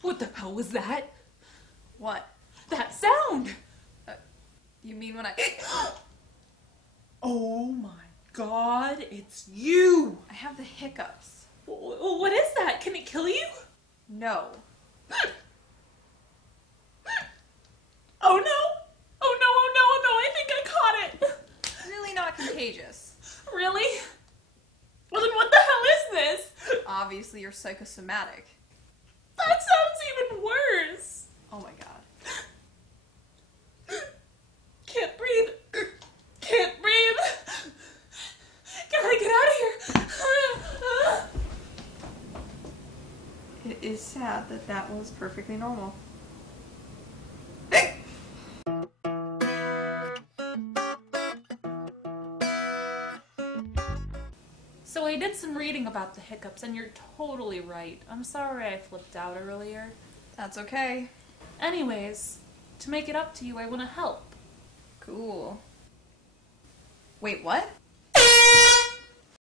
What the hell was that? What? That sound! You mean when I... Oh my god, it's you! I have the hiccups. What is that? Can it kill you? No. Oh no! Oh no, oh no, oh no, I think I caught it! Really not contagious. Really? Well then what the hell is this? Obviously you're psychosomatic. That sounds even worse! Oh my god. Can't breathe. Can't breathe. Gotta get out of here. It is sad that that was perfectly normal. So I did some reading about the hiccups, and you're totally right. I'm sorry I flipped out earlier. That's okay. Anyways, to make it up to you, I want to help. Cool. Wait, what?